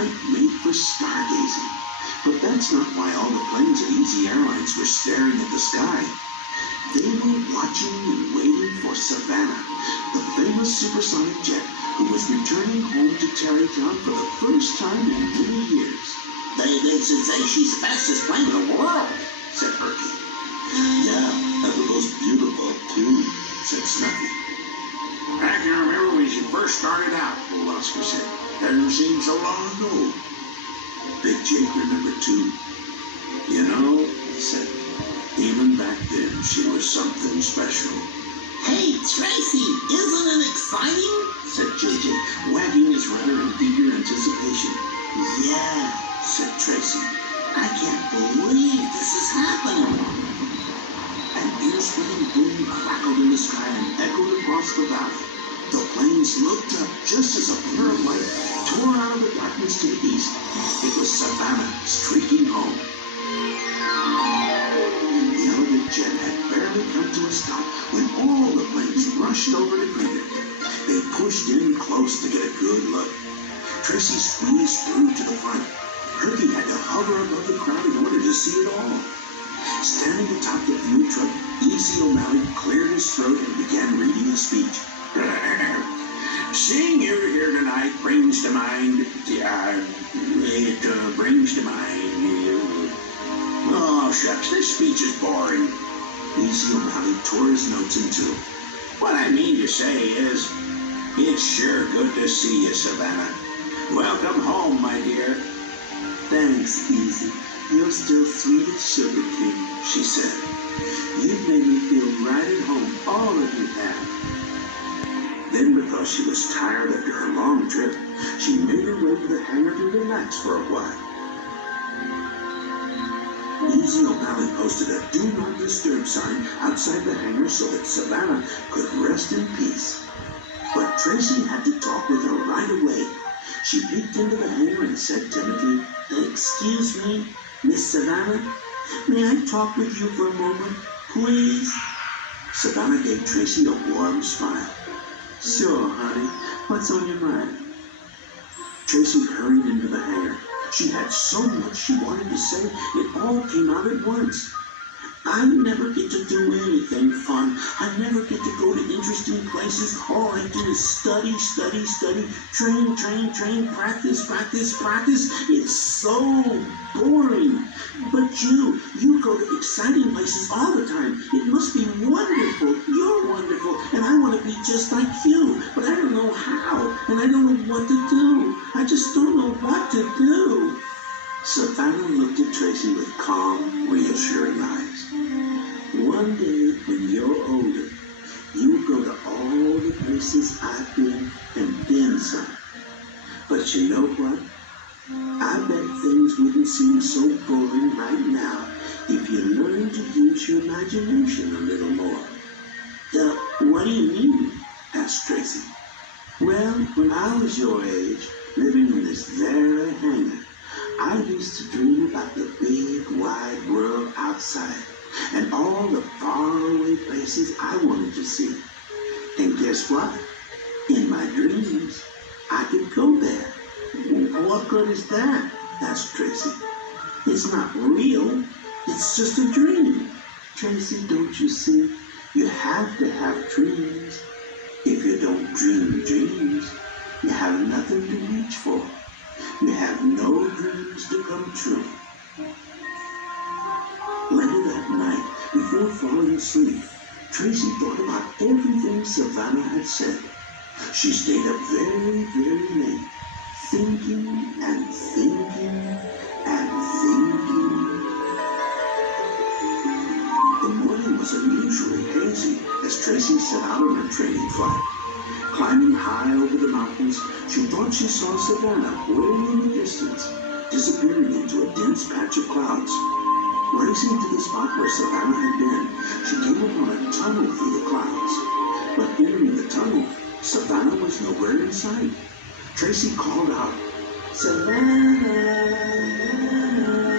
night made for stargazing. But that's not why all the planes at Easy Airlines were staring at the sky. They were watching and waiting for Savannah, the famous supersonic jet who was returning home to Tarrytown for the first time in many years. They should say she's the fastest plane in the world, said Herky. Yeah, and the most beautiful, too, said Snuffy. I can remember when she first started out, Old Oscar said. Doesn't seem so long ago. Big Jake remembered, too. You know, he said, even back then, she was something special. Hey, Tracy, isn't it exciting? Said JJ, wagging his rudder in eager anticipation. Yeah, said Tracy. I can't believe this is happening. An ear-splitting boom crackled in the sky and echoed across the valley. The planes looked up just as a blur of light tore out of the darkness to the east. It was Savannah streaking home. The elegant jet had barely come to a stop when all the planes rushed over to greet it. They pushed in close to get a good look. Tracy squeezed through to the front. Herky had to hover above the crowd in order to see it all. Standing atop the fuel truck, Easy O'Malley cleared his throat and began reading a speech. Seeing you here tonight brings to mind, oh, shucks, this speech is boring. Easy O'Malley tore his notes in two. What I mean to say is, it's sure good to see you, Savannah. Welcome home, my dear. Thanks, Easy. You're still sweet as sugar cane, she said. You've made me feel right at home, all of you have. Then, because she was tired after her long trip, she made her way to the hangar to relax for a while. Easy O'Malley posted a Do Not Disturb sign outside the hangar so that Savannah could rest in peace. But Tracy had to talk with her right away. She peeked into the hangar and said timidly, "Excuse me, Miss Savannah, may I talk with you for a moment, please?" Savannah gave Tracy a warm smile. "Sure, honey. What's on your mind?" Tracy hurried into the hangar. She had so much she wanted to say, it all came out at once. "I never get to do anything fun. I never get to go to interesting places. All I do is study, train, practice. It's so boring. But you go to exciting places all the time. It must be wonderful. You're wonderful, and I want to be just like you. But I don't know how, and I don't know what to do. I just don't know what to do." Savannah looked at Tracy with calm, reassuring eyes. "One day, when you're older, you'll go to all the places I've been and then some. But you know what? I bet things wouldn't seem so boring right now if you learned to use your imagination a little more." What do you mean?" asked Tracy. "Well, when I was your age, living in this very hangar, I used to dream about the big, wide world outside and all the faraway places I wanted to see. And guess what? In my dreams, I could go there." "What good is that?" asked Tracy. "It's not real. It's just a dream." "Tracy, don't you see? You have to have dreams. If you don't dream dreams, you have nothing to reach for. You have no dreams to come true." Later that night, before falling asleep, Tracy thought about everything Savannah had said. She stayed up very, very late, thinking and thinking and thinking. The morning was unusually hazy as Tracy set out on her training flight. Climbing high over the mountains, she thought she saw Savannah way in the distance, disappearing into a dense patch of clouds. Racing to the spot where Savannah had been, she came upon a tunnel through the clouds. But entering the tunnel, Savannah was nowhere in sight. Tracy called out, "Savannah!"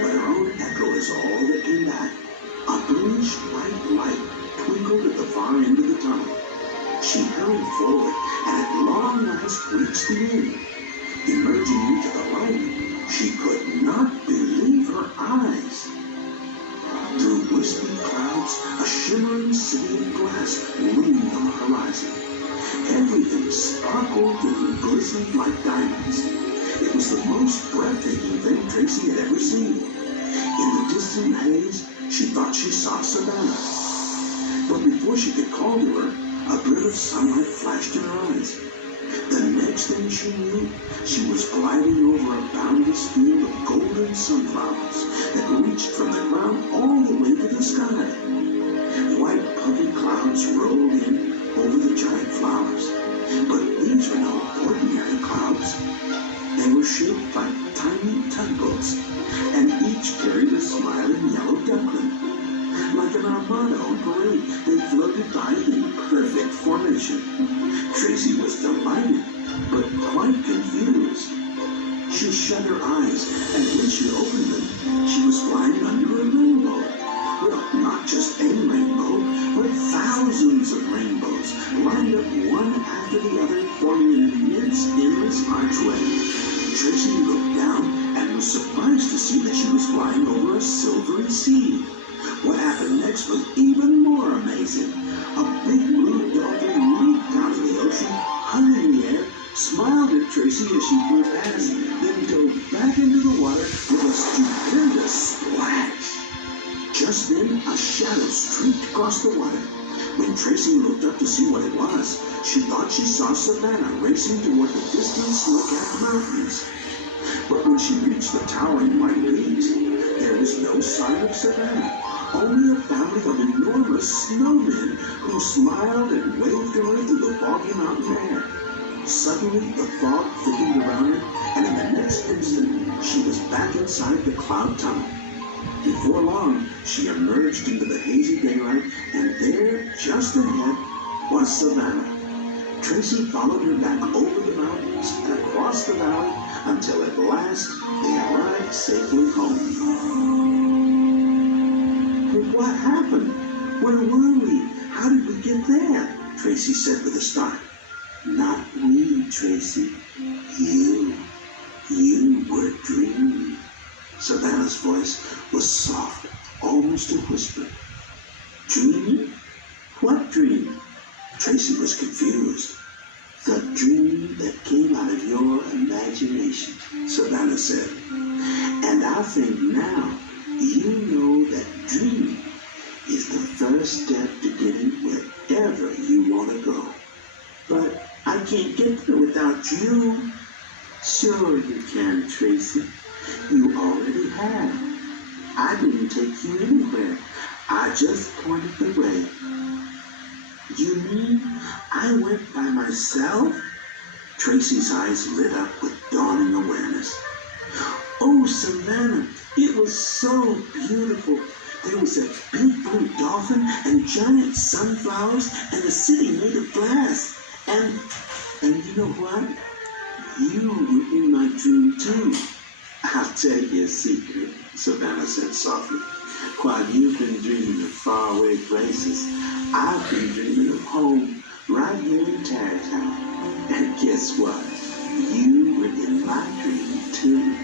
But her own echo is all that came back. A bluish white light twinkled at the far end of the tunnel. She hurried forward and at long last reached the end. Emerging into the light, she could not believe her eyes. Through wispy clouds, a shimmering city of glass loomed on the horizon. Everything sparkled and glistened like diamonds. It was the most breathtaking thing Tracy had ever seen. In the distant haze, she thought she saw Savannah. But before she could call to her, a brilliant of sunlight flashed in her eyes. The next thing she knew, she was gliding over a boundless field of golden sunflowers that reached from the ground all the way to the sky. White puffy clouds rolled in over the giant flowers, but these were no ordinary clouds. They were shaped like tiny tugboats, and each carried a smiling yellow duckling. Like an armada on parade, they floated by in perfect formation. Tracy was delighted, but quite confused. She shut her eyes, and when she opened them, she was flying under a rainbow. Well, not just a rainbow, but thousands of rainbows, lined up one after the other, forming an immense, endless archway. Tracy looked down and was surprised to see that she was flying over a silvery sea. What happened next was even more amazing. A big blue dolphin leaped out of the ocean, hung in the air, smiled at Tracy as she flew past, then dove back into the water with a stupendous splash. Just then, a shadow streaked across the water. When Tracy looked up to see what it was, she thought she saw Savannah racing toward the distant snow-capped mountains. But when she reached the towering white peaks, there was no sign of Savannah. Only a family of enormous snowmen who smiled and waved to her through the foggy mountain air. Suddenly, the fog thickened around her, and in the next instant, she was back inside the cloud tunnel. Before long, she emerged into the hazy daylight, and there, just ahead, was Savannah. Tracy followed her back over the mountains and across the valley until at last they arrived safely home. But what happened? Where were we? How did we get there? Tracy said with a start. Not we, Tracy. You. You were dreaming. Savannah's voice was soft, almost a whisper. Dreaming? What dream? Tracy was confused. The dream that came out of your imagination, Savannah said. And I think now you know that dreaming is the first step to getting wherever you want to go. But I can't get there without you. Sure you can, Tracy. You already have. I didn't take you anywhere. I just pointed the way. You mean I went by myself? Tracy's eyes lit up with dawning awareness. Oh, Savannah, it was so beautiful. There was a big blue dolphin and giant sunflowers and a city made of glass. And you know what? You were in my dream too. I'll tell you a secret, Savannah said softly. While you've been dreaming of faraway places, I've been dreaming of home right here in Tarrytown. And guess what? You were in my dream too.